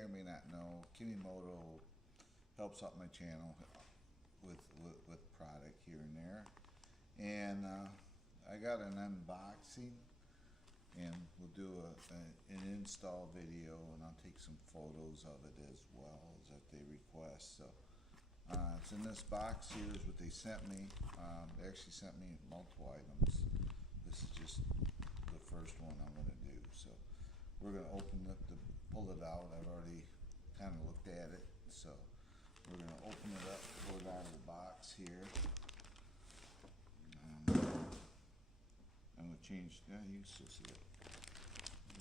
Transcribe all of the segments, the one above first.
or may not know, Kemi Moto helps out my channel with product here and there. And I got an unboxing, and we'll do an install video, and I'll take some photos of it as well as that they request. So it's in this box. Here's what they sent me. They actually sent me multiple items. This is just the first one I'm going to do. So we're going to open up pull it out. I've already kind of looked at it. So we're going to open it up, pull it out of the box here. I'm going to change, you still see it.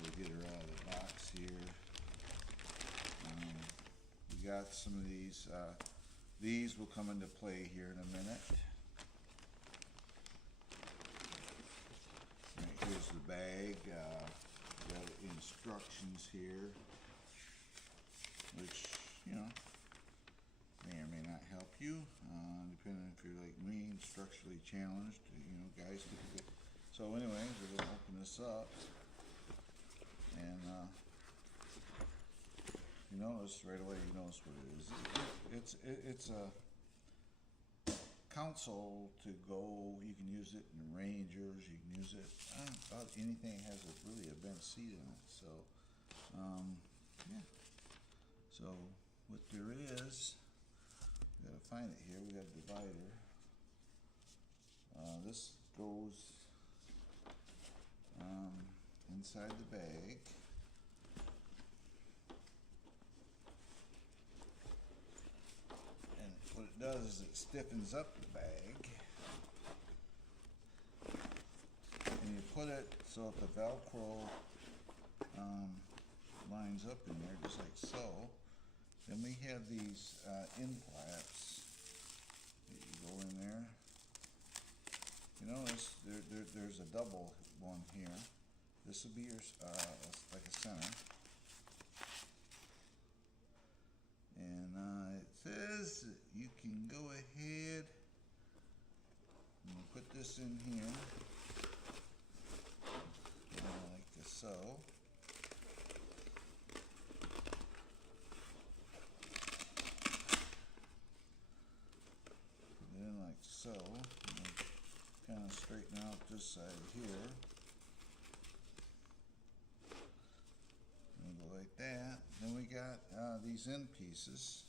We'll get her out of the box here. We got some of these. These will come into play here in a minute. Right, here's the bag. Got instructions here, which, you know, may or may not help you, depending if you're like me, structurally challenged. You know, guys. So, anyways, we're gonna open this up, and you notice right away. You notice what it is. It's a console to go. You can use it in Rangers. You can use it about anything that has really a bench seat in it. So, yeah. So what there is, we gotta find it here. We got a divider. This goes inside the bag. And what it does is it stiffens up the bag. And you put it so that the Velcro lines up in there just like so. Then we have these end flaps that you go in there. You notice there's a double one here. This will be your like a center. And it says you can go ahead and put this in here like so. Put it in like so. Kind of straighten out this side here. And go like that. Then we got these end pieces.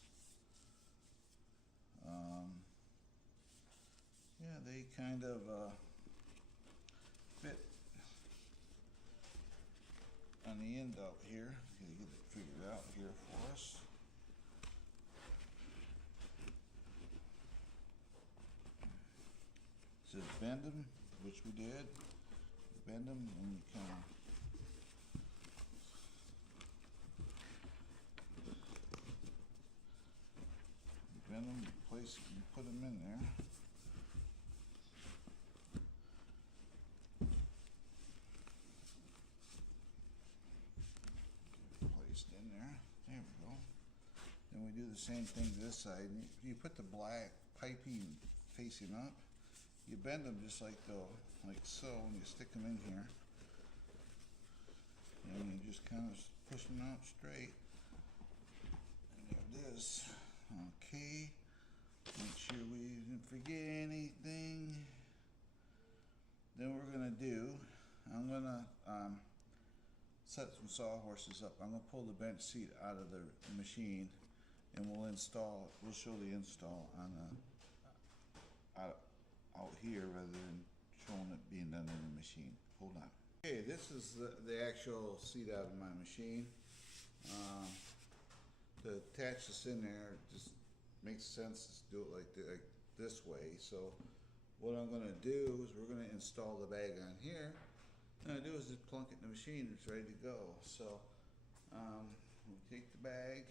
Yeah, they kind of fit on the end out here. Gotta get it figured out here for us. It says bend them, which we did. You bend them and you kind of bend them, you place, you put them in there. Placed in there. There we go. Then we do the same thing to this side. You put the black piping facing up. You bend them just like so, and you stick them in here. And you just kind of push them out straight. And there it is. Okay. Make sure we didn't forget anything. Then what we're gonna do, I'm gonna set some sawhorses up. I'm gonna pull the bench seat out of the machine, and we'll install. We'll show the install on out here rather than showing it being done in the machine. Hold on. Okay, this is the actual seat out of my machine. To attach this in there just makes sense to do it like this way. So what I'm going to do is we're going to install the bag on here. What I do is just plunk it in the machine. It's ready to go. So we take the bag.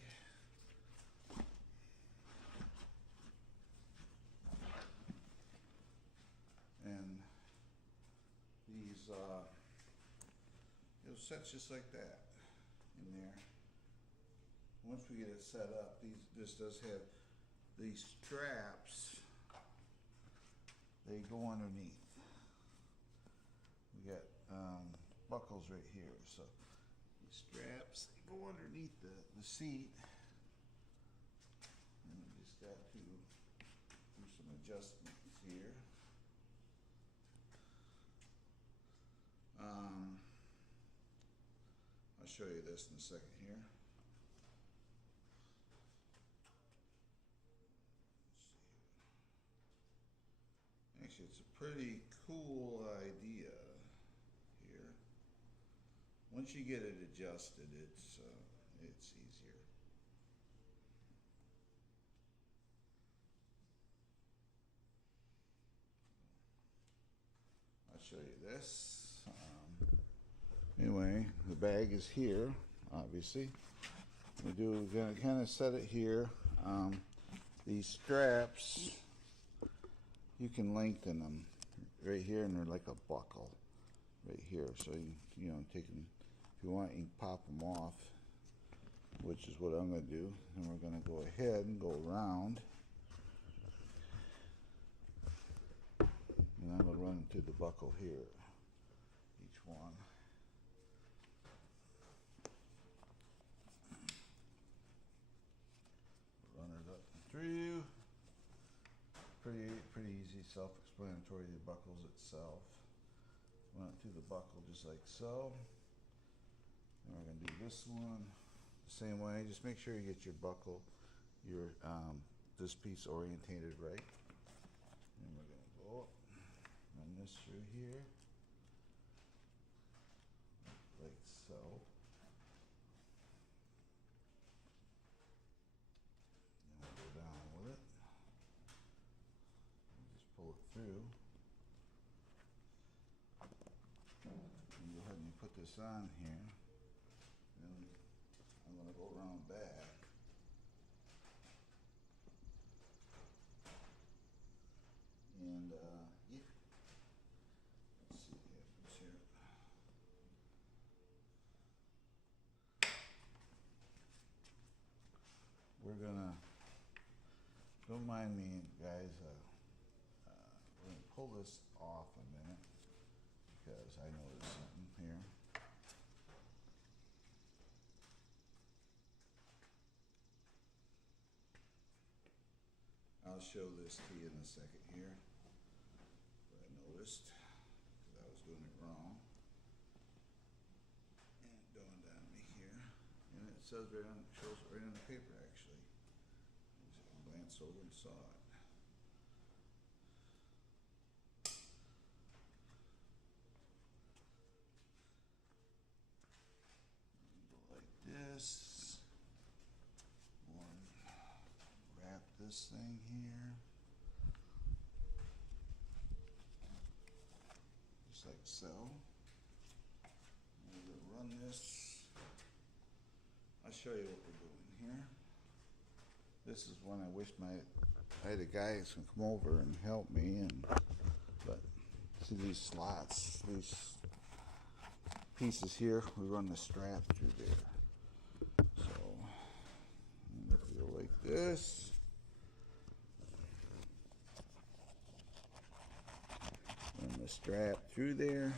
And these, it'll set just like that in there. Once we get it set up, this does have these straps. They go underneath. We got buckles right here. So these straps go underneath the seat. And we just got to do some adjustments here. I'll show you this in a second here. Actually, it's a pretty cool idea here. Once you get it adjusted, it's easier. I'll show you this. Anyway, the bag is here, obviously. We're gonna kind of set it here. These straps, you can lengthen them right here, and they're like a buckle right here. So you know, if you want, you can pop them off, which is what I'm gonna do. And we're gonna go ahead and go around, and I'm gonna run into the buckle here, each one. Run it up and through. Pretty easy, self-explanatory. The buckles itself. Run it through the buckle just like so. And we're gonna do this one the same way. Just make sure you get your buckle, this piece orientated right. And we're gonna go up, run this through here, like so. And we'll go down with it. Just pull it through. And go ahead and put this on here. And I'm going to go around back. And yeah. Let's see what happens here. We're gonna, don't mind me, guys. We're gonna pull this off a minute because I noticed something here. I'll show this to you in a second here. What I noticed, because I was doing it wrong. And it dawned on me here. And it says right on, shows it right on the paper actually. I just glanced over and saw it. Go like this. Wrap this thing here. Just like so. I'm going to run this. I'll show you what we're doing here. This is one I wish I had a guy who can come over and help me. But see these slots, these pieces here, we run the strap through there. So if we go like this. Run the strap through there.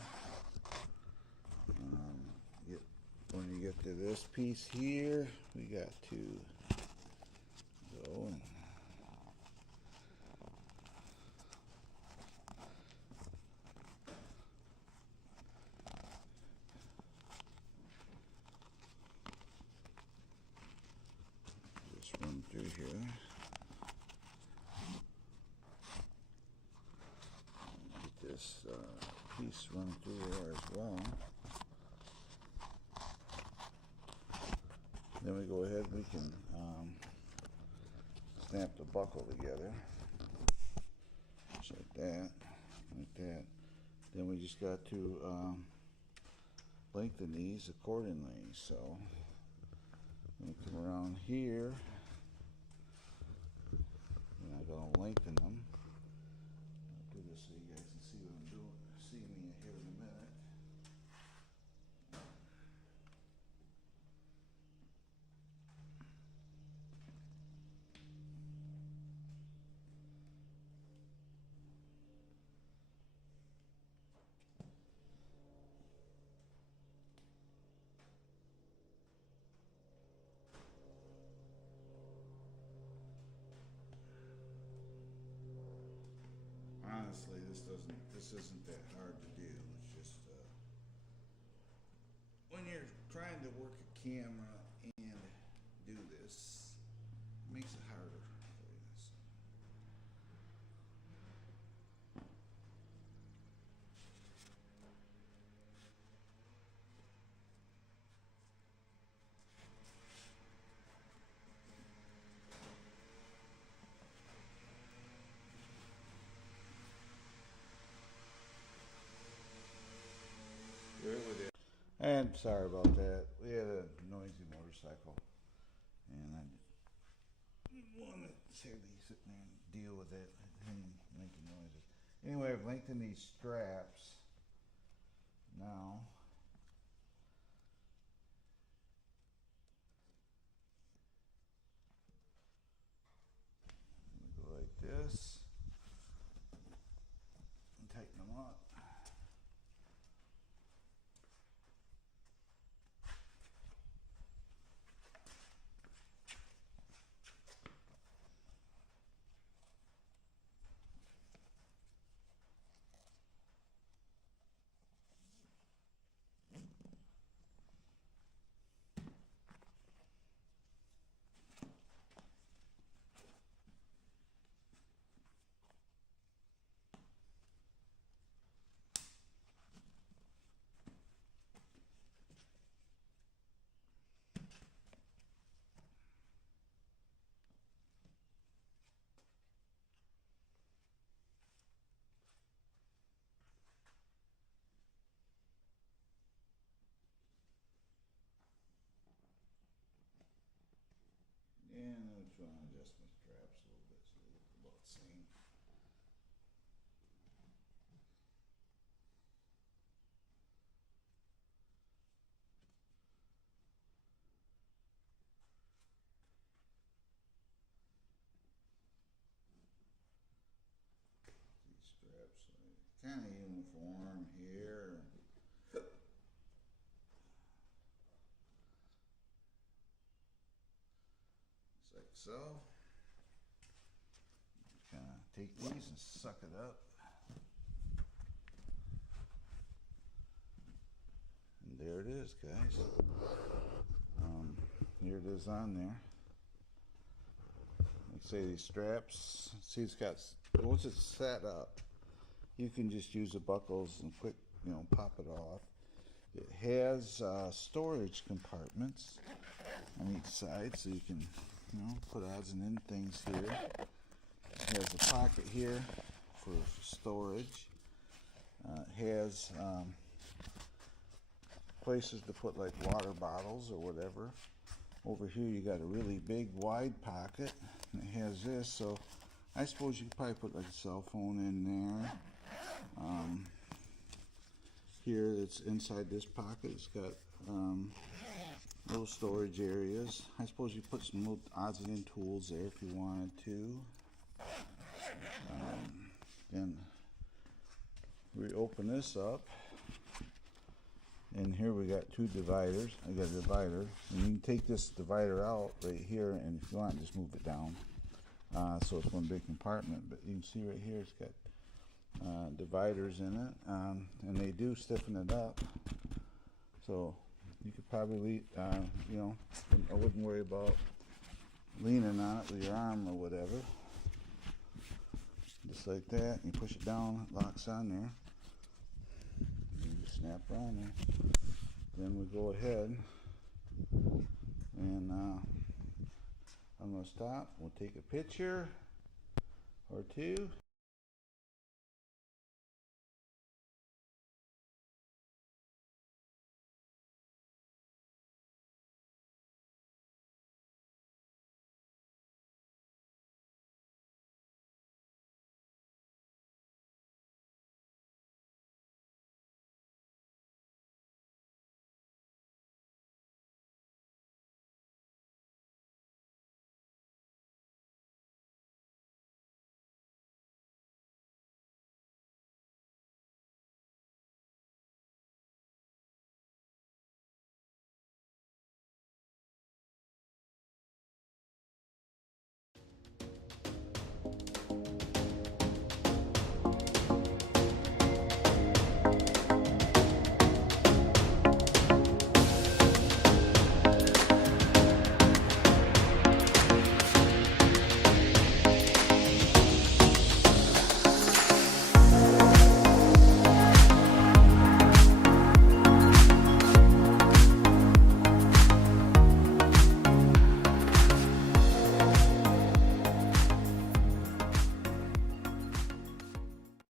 When you get to this piece here, we got to go and just run through here. Get this piece run through there as well. Then we go ahead, we can snap the buckle together, just like that, like that. Then we just got to lengthen these accordingly. So we come around here, and I'm going to lengthen them. I'll do this so you guys can see what I'm doing. See me here in a minute. honestly, this isn't that hard to do. It's just when you're trying to work a camera and do this, it makes it harder. And sorry about that. We had a noisy motorcycle, and I wanted Sadie sitting there and deal with it and making noises. Anyway, I've lengthened these straps now. Go like this and tighten them up. And I'm trying to adjust my straps a little bit so they look about the same. These straps are kind of uniform here. Just like so. Just kind of take these and suck it up. And there it is, guys. Here it is on there. Like say these straps. See, it's got, once it's set up, you can just use the buckles and quick, pop it off. It has storage compartments on each side, so you can, put odds and ends things here. It has a pocket here for storage. It has places to put like water bottles or whatever. Over here you got a really big wide pocket, and it has this, so I suppose you could probably put like a cell phone in there. Here it's inside this pocket, it's got little storage areas. I suppose you put some little odds and end tools there if you wanted to. Then we open this up, and here we got two dividers. I got a divider, and you can take this divider out right here, and if you want, just move it down. So it's one big compartment, but you can see right here it's got dividers in it, and they do stiffen it up. So you could probably, I wouldn't worry about leaning on it with your arm or whatever. Just like that, you push it down, it locks on there. You just snap around there. Then we go ahead and I'm going to stop. We'll take a picture or two.